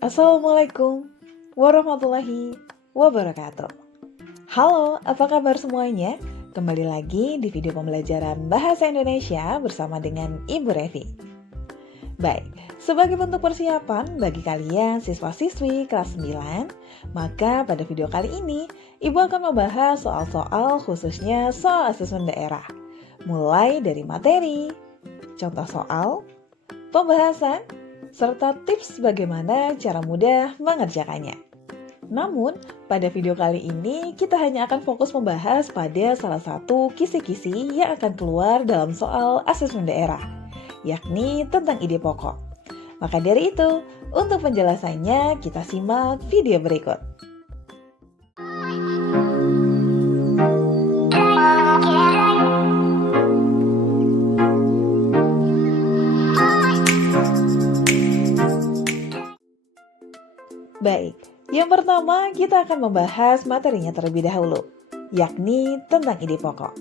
Assalamualaikum warahmatullahi wabarakatuh. Halo, apa kabar semuanya? Kembali lagi di video pembelajaran Bahasa Indonesia bersama dengan Ibu Revi. Baik, sebagai bentuk persiapan bagi kalian siswa-siswi kelas 9, maka pada video kali ini Ibu akan membahas soal-soal khususnya soal asesmen daerah. Mulai dari materi, contoh soal, pembahasan, serta tips bagaimana cara mudah mengerjakannya. Namun, pada video kali ini kita hanya akan fokus membahas pada salah satu kisi-kisi yang akan keluar dalam soal asesmen daerah, yakni tentang ide pokok. Maka dari itu, untuk penjelasannya kita simak video berikut. Baik, yang pertama kita akan membahas materinya terlebih dahulu, yakni tentang ide pokok.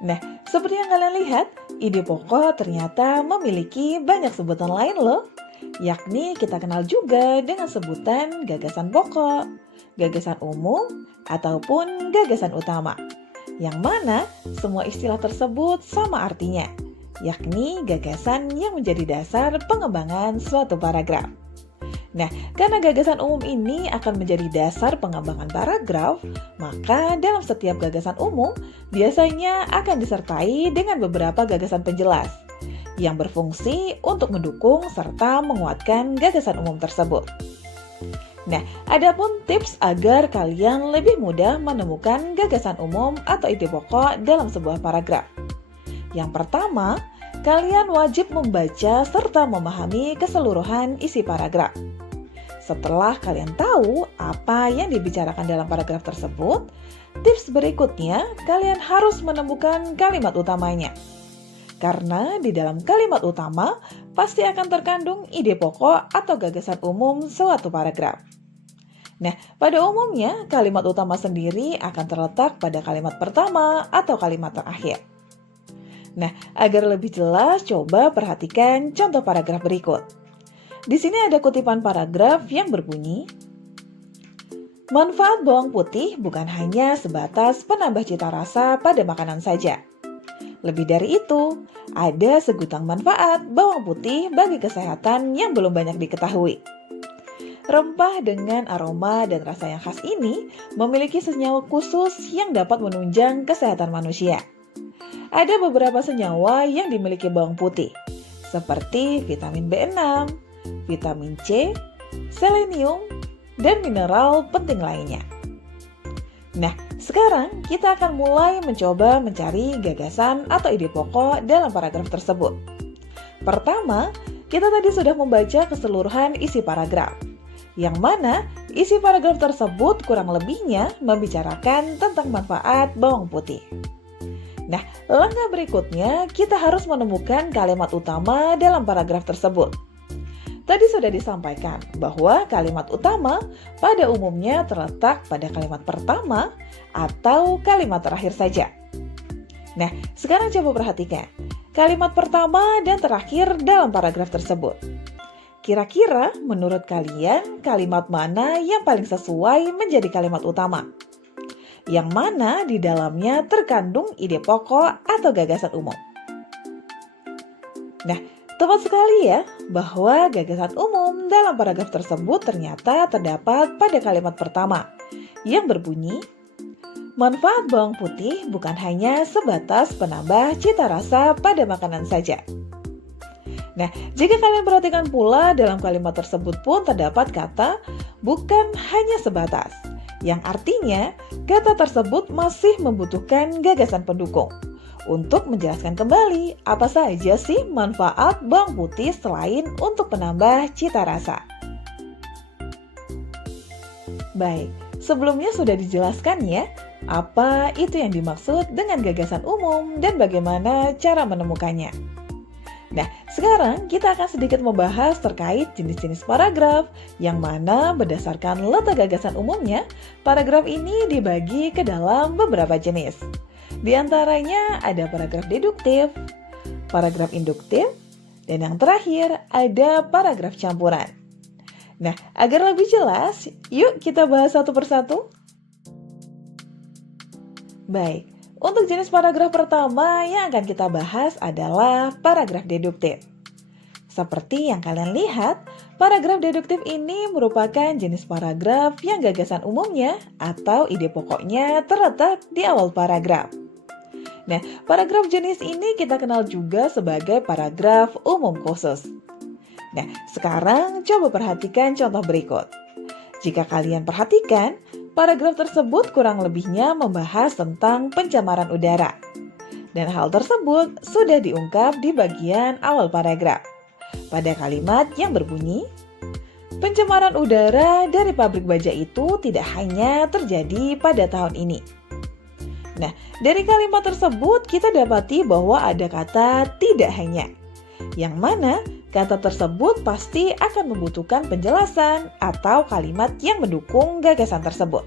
Nah, seperti yang kalian lihat, ide pokok ternyata memiliki banyak sebutan lain loh, yakni kita kenal juga dengan sebutan gagasan pokok, gagasan umum, ataupun gagasan utama. Yang mana semua istilah tersebut sama artinya, yakni gagasan yang menjadi dasar pengembangan suatu paragraf. Nah, karena gagasan umum ini akan menjadi dasar pengembangan paragraf, maka dalam setiap gagasan umum biasanya akan disertai dengan beberapa gagasan penjelas yang berfungsi untuk mendukung serta menguatkan gagasan umum tersebut. Nah, adapun tips agar kalian lebih mudah menemukan gagasan umum atau ide pokok dalam sebuah paragraf. Yang pertama, kalian wajib membaca serta memahami keseluruhan isi paragraf. Setelah kalian tahu apa yang dibicarakan dalam paragraf tersebut, tips berikutnya kalian harus menemukan kalimat utamanya. Karena di dalam kalimat utama pasti akan terkandung ide pokok atau gagasan umum suatu paragraf. Nah, pada umumnya kalimat utama sendiri akan terletak pada kalimat pertama atau kalimat terakhir. Nah, agar lebih jelas, coba perhatikan contoh paragraf berikut. Di sini ada kutipan paragraf yang berbunyi, manfaat bawang putih bukan hanya sebatas penambah cita rasa pada makanan saja. Lebih dari itu, ada segudang manfaat bawang putih bagi kesehatan yang belum banyak diketahui. Rempah dengan aroma dan rasa yang khas ini memiliki senyawa khusus yang dapat menunjang kesehatan manusia. Ada beberapa senyawa yang dimiliki bawang putih, seperti vitamin B6, vitamin C, selenium, dan mineral penting lainnya. Nah, sekarang kita akan mulai mencoba mencari gagasan atau ide pokok dalam paragraf tersebut. Pertama, kita tadi sudah membaca keseluruhan isi paragraf, yang mana isi paragraf tersebut kurang lebihnya membicarakan tentang manfaat bawang putih. Nah, langkah berikutnya kita harus menemukan kalimat utama dalam paragraf tersebut. Tadi sudah disampaikan bahwa kalimat utama pada umumnya terletak pada kalimat pertama atau kalimat terakhir saja. Nah, sekarang coba perhatikan kalimat pertama dan terakhir dalam paragraf tersebut. Kira-kira menurut kalian kalimat mana yang paling sesuai menjadi kalimat utama? Yang mana di dalamnya terkandung ide pokok atau gagasan umum. Nah, tepat sekali ya bahwa gagasan umum dalam paragraf tersebut ternyata terdapat pada kalimat pertama yang berbunyi, manfaat bawang putih bukan hanya sebatas penambah cita rasa pada makanan saja. Nah, jika kalian perhatikan pula dalam kalimat tersebut pun terdapat kata bukan hanya sebatas, yang artinya kata tersebut masih membutuhkan gagasan pendukung untuk menjelaskan kembali apa saja sih manfaat bawang putih selain untuk penambah cita rasa. Baik, sebelumnya sudah dijelaskan ya apa itu yang dimaksud dengan gagasan umum dan bagaimana cara menemukannya. Nah, sekarang kita akan sedikit membahas terkait jenis-jenis paragraf, yang mana berdasarkan letak gagasan umumnya, paragraf ini dibagi ke dalam beberapa jenis. Di antaranya ada paragraf deduktif, paragraf induktif, Dan yang terakhir, ada paragraf campuran. Nah, agar lebih jelas, yuk kita bahas satu persatu. Baik, untuk jenis paragraf pertama yang akan kita bahas adalah paragraf deduktif. Seperti yang kalian lihat, paragraf deduktif ini merupakan jenis paragraf yang gagasan umumnya atau ide pokoknya terletak di awal paragraf. Nah, paragraf jenis ini kita kenal juga sebagai paragraf umum khusus. Nah, sekarang coba perhatikan contoh berikut. Jika kalian perhatikan, paragraf tersebut kurang lebihnya membahas tentang pencemaran udara. Dan hal tersebut sudah diungkap di bagian awal paragraf. Pada kalimat yang berbunyi, pencemaran udara dari pabrik baja itu tidak hanya terjadi pada tahun ini. Nah, dari kalimat tersebut kita dapati bahwa ada kata tidak hanya, yang mana kata tersebut pasti akan membutuhkan penjelasan atau kalimat yang mendukung gagasan tersebut.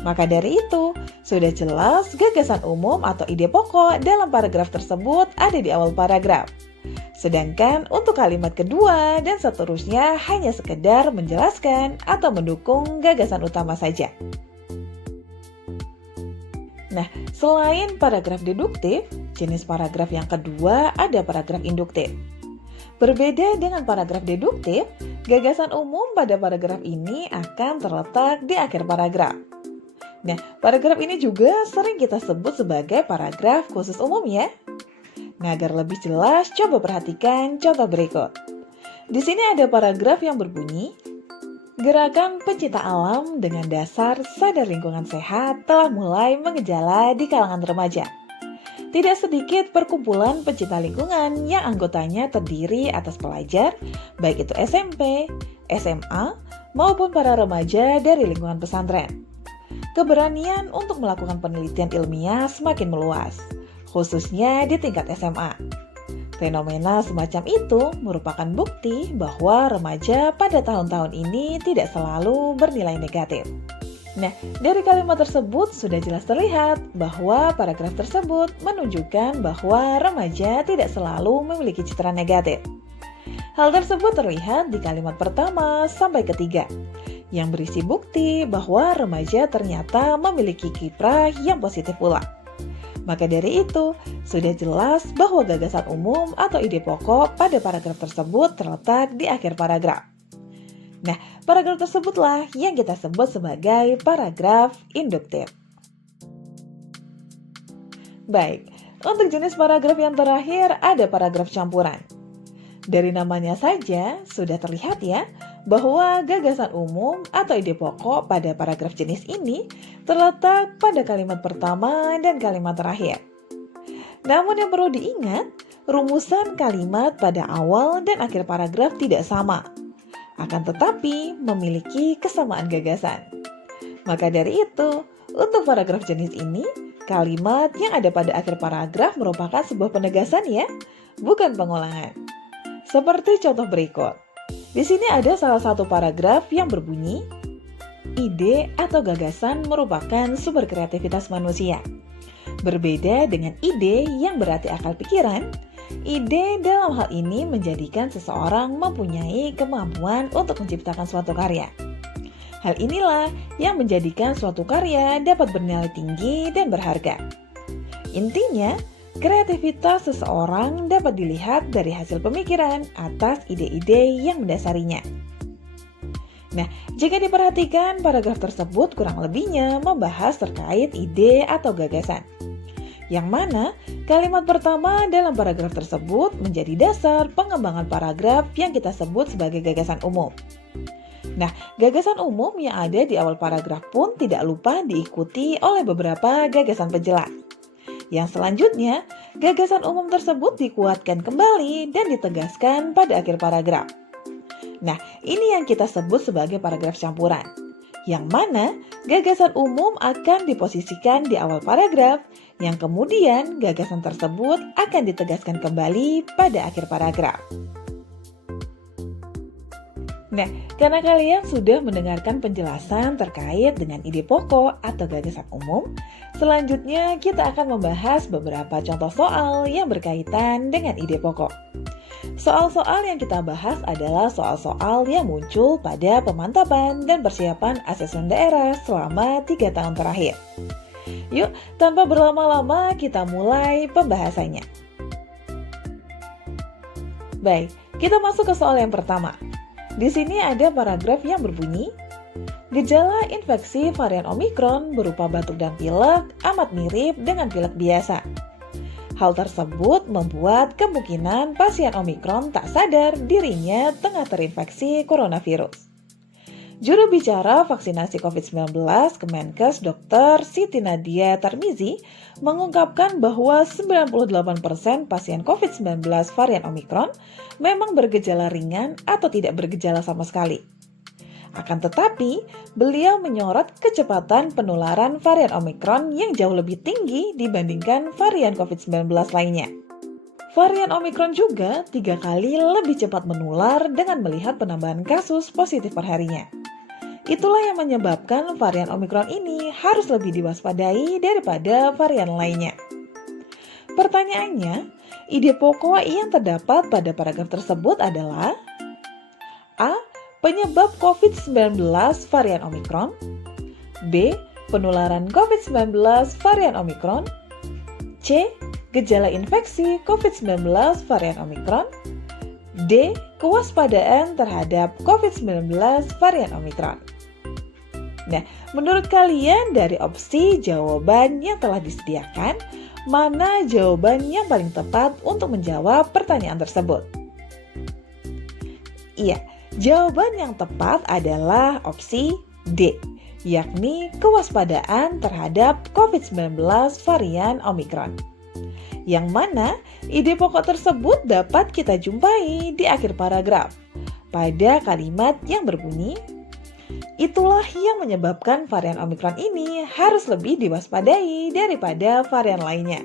Maka dari itu, sudah jelas gagasan umum atau ide pokok dalam paragraf tersebut ada di awal paragraf. Sedangkan untuk kalimat kedua dan seterusnya hanya sekedar menjelaskan atau mendukung gagasan utama saja. Nah, selain paragraf deduktif, jenis paragraf yang kedua ada paragraf induktif. Berbeda dengan paragraf deduktif, gagasan umum pada paragraf ini akan terletak di akhir paragraf. Nah, paragraf ini juga sering kita sebut sebagai paragraf khusus umum ya. Nah, agar lebih jelas, coba perhatikan contoh berikut. Di sini ada paragraf yang berbunyi, gerakan pencinta alam dengan dasar sadar lingkungan sehat telah mulai mengejala di kalangan remaja. Tidak sedikit perkumpulan pencinta lingkungan yang anggotanya terdiri atas pelajar, baik itu SMP, SMA, maupun para remaja dari lingkungan pesantren. Keberanian untuk melakukan penelitian ilmiah semakin meluas, khususnya di tingkat SMA. Fenomena semacam itu merupakan bukti bahwa remaja pada tahun-tahun ini tidak selalu bernilai negatif. Nah, dari kalimat tersebut sudah jelas terlihat bahwa paragraf tersebut menunjukkan bahwa remaja tidak selalu memiliki citra negatif. Hal tersebut terlihat di kalimat pertama sampai ketiga, yang berisi bukti bahwa remaja ternyata memiliki kiprah yang positif pula. Maka dari itu, sudah jelas bahwa gagasan umum atau ide pokok pada paragraf tersebut terletak di akhir paragraf. Nah, paragraf tersebutlah yang kita sebut sebagai paragraf induktif. Baik, untuk jenis paragraf yang terakhir ada paragraf campuran. Dari namanya saja sudah terlihat ya, bahwa gagasan umum atau ide pokok pada paragraf jenis ini terletak pada kalimat pertama dan kalimat terakhir. Namun yang perlu diingat, rumusan kalimat pada awal dan akhir paragraf tidak sama, akan tetapi memiliki kesamaan gagasan. Maka dari itu, untuk paragraf jenis ini, kalimat yang ada pada akhir paragraf merupakan sebuah penegasan ya, bukan pengulangan. Seperti contoh berikut. Di sini ada salah satu paragraf yang berbunyi, ide atau gagasan merupakan sumber kreativitas manusia. Berbeda dengan ide yang berarti akal pikiran, ide dalam hal ini menjadikan seseorang mempunyai kemampuan untuk menciptakan suatu karya. Hal inilah yang menjadikan suatu karya dapat bernilai tinggi dan berharga. Intinya, kreativitas seseorang dapat dilihat dari hasil pemikiran atas ide-ide yang mendasarinya. Nah, jika diperhatikan, paragraf tersebut kurang lebihnya membahas terkait ide atau gagasan. Yang mana kalimat pertama dalam paragraf tersebut menjadi dasar pengembangan paragraf yang kita sebut sebagai gagasan umum. Nah, gagasan umum yang ada di awal paragraf pun tidak lupa diikuti oleh beberapa gagasan penjelas. Yang selanjutnya, gagasan umum tersebut dikuatkan kembali dan ditegaskan pada akhir paragraf. Nah, ini yang kita sebut sebagai paragraf campuran, yang mana gagasan umum akan diposisikan di awal paragraf, yang kemudian gagasan tersebut akan ditegaskan kembali pada akhir paragraf. Nah, karena kalian sudah mendengarkan penjelasan terkait dengan ide pokok atau gagasan umum, selanjutnya kita akan membahas beberapa contoh soal yang berkaitan dengan ide pokok. Soal-soal yang kita bahas adalah soal-soal yang muncul pada pemantapan dan persiapan asesmen daerah selama 3 tahun terakhir. Yuk, tanpa berlama-lama kita mulai pembahasannya. Baik, kita masuk ke soal yang pertama. Di sini ada paragraf yang berbunyi, gejala infeksi varian Omikron berupa batuk dan pilek amat mirip dengan pilek biasa. Hal tersebut membuat kemungkinan pasien Omikron tak sadar dirinya tengah terinfeksi coronavirus. Juru bicara vaksinasi COVID-19 Kemenkes Dr. Siti Nadia Tarmizi mengungkapkan bahwa 98% pasien COVID-19 varian Omikron memang bergejala ringan atau tidak bergejala sama sekali. Akan tetapi, beliau menyorot kecepatan penularan varian Omikron yang jauh lebih tinggi dibandingkan varian COVID-19 lainnya. Varian Omikron juga 3 kali lebih cepat menular dengan melihat penambahan kasus positif perharinya. Itulah yang menyebabkan varian Omikron ini harus lebih diwaspadai daripada varian lainnya. Pertanyaannya, ide pokok yang terdapat pada paragraf tersebut adalah A. Penyebab COVID-19 varian Omikron. B. Penularan COVID-19 varian Omikron. C. Gejala infeksi COVID-19 varian Omikron. D. Kewaspadaan terhadap COVID-19 varian Omikron. Nah, menurut kalian dari opsi jawaban yang telah disediakan, mana jawaban yang paling tepat untuk menjawab pertanyaan tersebut? Iya, jawaban yang tepat adalah opsi D, yakni kewaspadaan terhadap COVID-19 varian Omikron. Yang mana ide pokok tersebut dapat kita jumpai di akhir paragraf, pada kalimat yang berbunyi, itulah yang menyebabkan varian Omikron ini harus lebih diwaspadai daripada varian lainnya.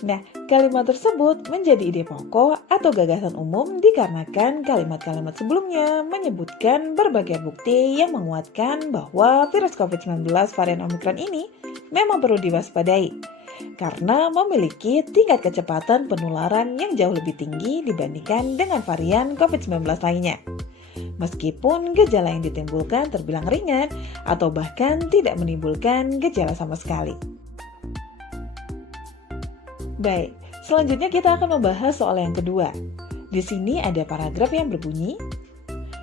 Nah, kalimat tersebut menjadi ide pokok atau gagasan umum dikarenakan kalimat-kalimat sebelumnya menyebutkan berbagai bukti yang menguatkan bahwa virus COVID-19 varian Omikron ini memang perlu diwaspadai karena memiliki tingkat kecepatan penularan yang jauh lebih tinggi dibandingkan dengan varian COVID-19 lainnya. Meskipun gejala yang ditimbulkan terbilang ringan atau bahkan tidak menimbulkan gejala sama sekali. Baik, selanjutnya kita akan membahas soal yang kedua. Di sini ada paragraf yang berbunyi,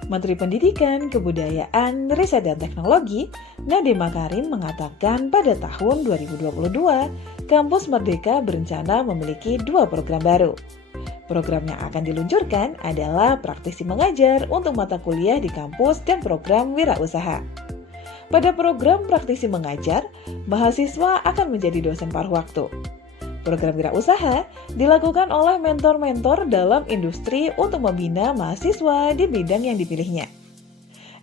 Menteri Pendidikan, Kebudayaan, Riset dan Teknologi, Nadiem Makarim mengatakan pada tahun 2022, Kampus Merdeka berencana memiliki 2 program baru. Program yang akan diluncurkan adalah praktisi mengajar untuk mata kuliah di kampus dan program wirausaha. Pada program praktisi mengajar, mahasiswa akan menjadi dosen paruh waktu. Program wirausaha dilakukan oleh mentor-mentor dalam industri untuk membina mahasiswa di bidang yang dipilihnya.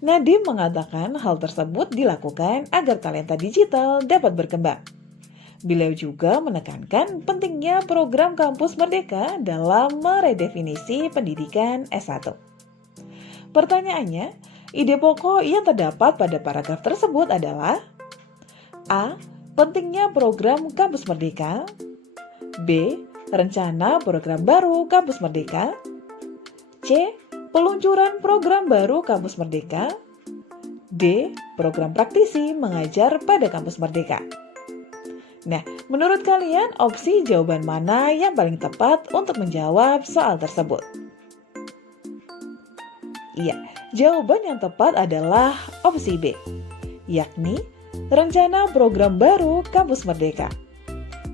Nadiem mengatakan hal tersebut dilakukan agar talenta digital dapat berkembang. Beliau juga menekankan pentingnya program Kampus Merdeka dalam meredefinisi pendidikan S1. Pertanyaannya, ide pokok yang terdapat pada paragraf tersebut adalah A. Pentingnya program Kampus Merdeka. B. Rencana program baru Kampus Merdeka. C. Peluncuran program baru Kampus Merdeka. D. Program praktisi mengajar pada Kampus Merdeka. Nah, menurut kalian opsi jawaban mana yang paling tepat untuk menjawab soal tersebut? Iya, jawaban yang tepat adalah opsi B, yakni rencana program baru Kampus Merdeka.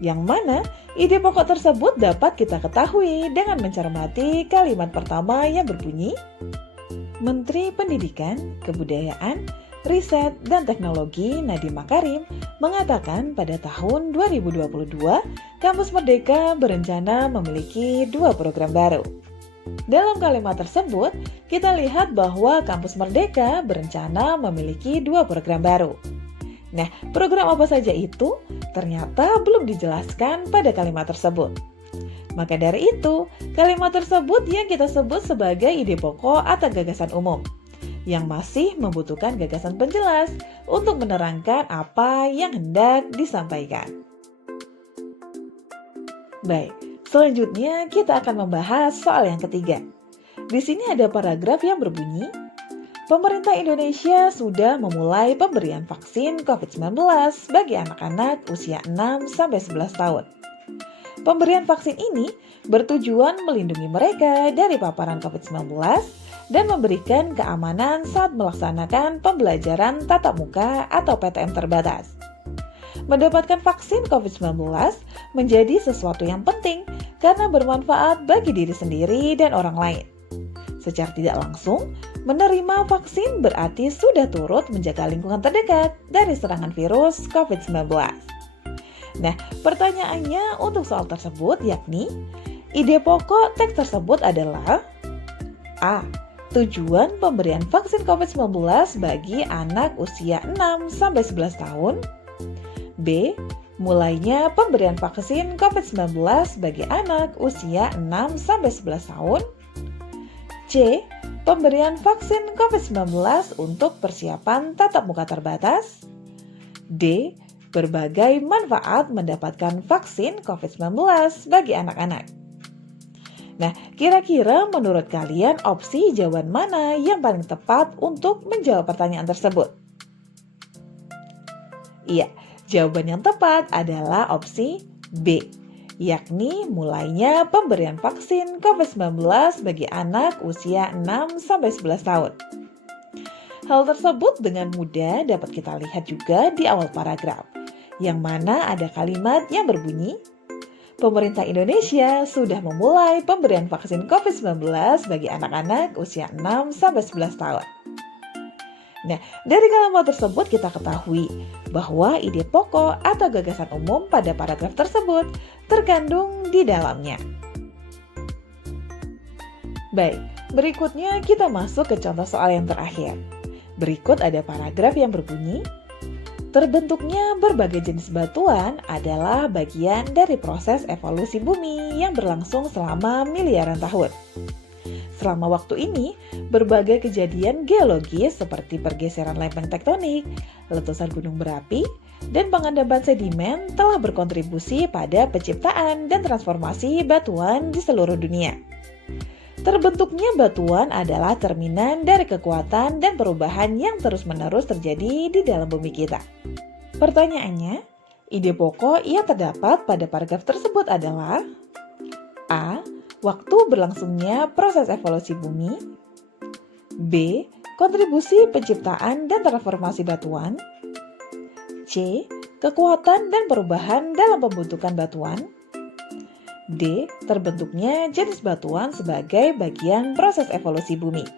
Yang mana ide pokok tersebut dapat kita ketahui dengan mencermati kalimat pertama yang berbunyi, Menteri Pendidikan, Kebudayaan, Riset dan Teknologi Nadiem Makarim mengatakan pada tahun 2022, Kampus Merdeka berencana memiliki 2 program baru. Dalam kalimat tersebut, kita lihat bahwa Kampus Merdeka berencana memiliki 2 program baru. Nah, program apa saja itu? Ternyata belum dijelaskan pada kalimat tersebut. Maka dari itu, kalimat tersebut yang kita sebut sebagai ide pokok atau gagasan umum, yang masih membutuhkan gagasan penjelas untuk menerangkan apa yang hendak disampaikan. Baik, Selanjutnya, kita akan membahas soal yang ketiga. Di sini ada paragraf yang berbunyi, pemerintah Indonesia sudah memulai pemberian vaksin COVID-19 bagi anak-anak usia 6-11 tahun. Pemberian vaksin ini bertujuan melindungi mereka dari paparan COVID-19 dan memberikan keamanan saat melaksanakan pembelajaran tatap muka atau PTM terbatas. Mendapatkan vaksin COVID-19 menjadi sesuatu yang penting karena bermanfaat bagi diri sendiri dan orang lain. Secara tidak langsung, menerima vaksin berarti sudah turut menjaga lingkungan terdekat dari serangan virus COVID-19. Nah, pertanyaannya untuk soal tersebut yakni, ide pokok teks tersebut adalah A. Tujuan pemberian vaksin COVID-19 bagi anak usia 6-11 tahun. B. Mulainya pemberian vaksin COVID-19 bagi anak usia 6-11 tahun. C. Pemberian vaksin COVID-19 untuk persiapan tatap muka terbatas. D. Berbagai manfaat mendapatkan vaksin COVID-19 bagi anak-anak. Nah, kira-kira menurut kalian opsi jawaban mana yang paling tepat untuk menjawab pertanyaan tersebut? Iya, jawaban yang tepat adalah opsi B, yakni mulainya pemberian vaksin COVID-19 bagi anak usia 6-11 tahun. Hal tersebut dengan mudah dapat kita lihat juga di awal paragraf, yang mana ada kalimat yang berbunyi, pemerintah Indonesia sudah memulai pemberian vaksin COVID-19 bagi anak-anak usia 6-11 tahun. Nah, dari kalimat tersebut kita ketahui bahwa ide pokok atau gagasan umum pada paragraf tersebut terkandung di dalamnya. Baik, berikutnya kita masuk ke contoh soal yang terakhir. Berikut ada paragraf yang berbunyi, terbentuknya berbagai jenis batuan adalah bagian dari proses evolusi bumi yang berlangsung selama miliaran tahun. Selama waktu ini, berbagai kejadian geologis seperti pergeseran lempeng tektonik, letusan gunung berapi, dan pengendapan sedimen telah berkontribusi pada penciptaan dan transformasi batuan di seluruh dunia. Terbentuknya batuan adalah cerminan dari kekuatan dan perubahan yang terus-menerus terjadi di dalam bumi kita. Pertanyaannya, ide pokok yang terdapat pada paragraf tersebut adalah A. Waktu berlangsungnya proses evolusi bumi. B. Kontribusi penciptaan dan transformasi batuan. C. Kekuatan dan perubahan dalam pembentukan batuan. D. Terbentuknya jenis batuan sebagai bagian proses evolusi bumi.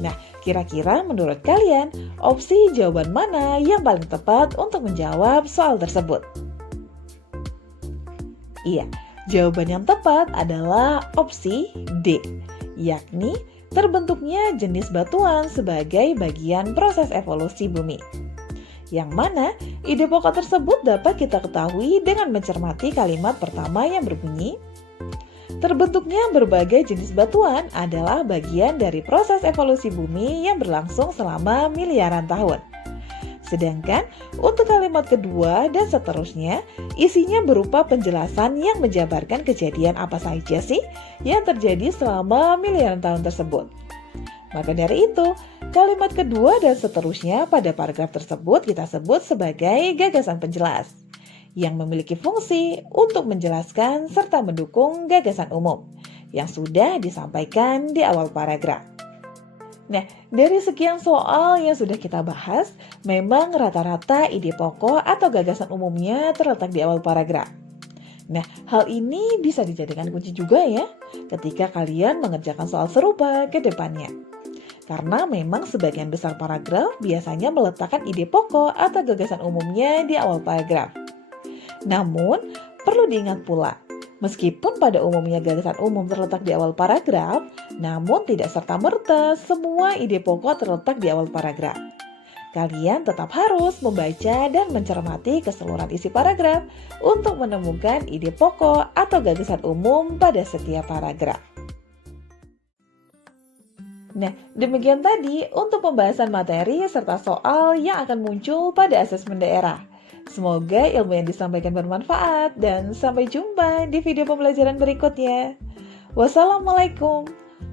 Nah, kira-kira menurut kalian, opsi jawaban mana yang paling tepat untuk menjawab soal tersebut? Iya, jawaban yang tepat adalah opsi D, yakni terbentuknya jenis batuan sebagai bagian proses evolusi bumi. Yang mana ide pokok tersebut dapat kita ketahui dengan mencermati kalimat pertama yang berbunyi, terbentuknya berbagai jenis batuan adalah bagian dari proses evolusi bumi yang berlangsung selama miliaran tahun. Sedangkan untuk kalimat kedua dan seterusnya, isinya berupa penjelasan yang menjabarkan kejadian apa saja sih yang terjadi selama miliaran tahun tersebut. Maka dari itu, kalimat kedua dan seterusnya pada paragraf tersebut kita sebut sebagai gagasan penjelas, yang memiliki fungsi untuk menjelaskan serta mendukung gagasan umum yang sudah disampaikan di awal paragraf. Nah, dari sekian soal yang sudah kita bahas, memang rata-rata ide pokok atau gagasan umumnya terletak di awal paragraf. Nah, hal ini bisa dijadikan kunci juga ya, ketika kalian mengerjakan soal serupa ke depannya. Karena memang sebagian besar paragraf biasanya meletakkan ide pokok atau gagasan umumnya di awal paragraf. Namun, perlu diingat pula, meskipun pada umumnya gagasan umum terletak di awal paragraf, namun tidak serta-merta semua ide pokok terletak di awal paragraf. Kalian tetap harus membaca dan mencermati keseluruhan isi paragraf untuk menemukan ide pokok atau gagasan umum pada setiap paragraf. Nah, demikian tadi untuk pembahasan materi serta soal yang akan muncul pada asesmen daerah. Semoga ilmu yang disampaikan bermanfaat dan sampai jumpa di video pembelajaran berikutnya. Wassalamualaikum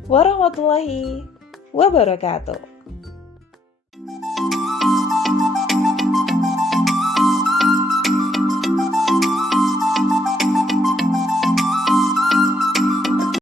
warahmatullahi wabarakatuh.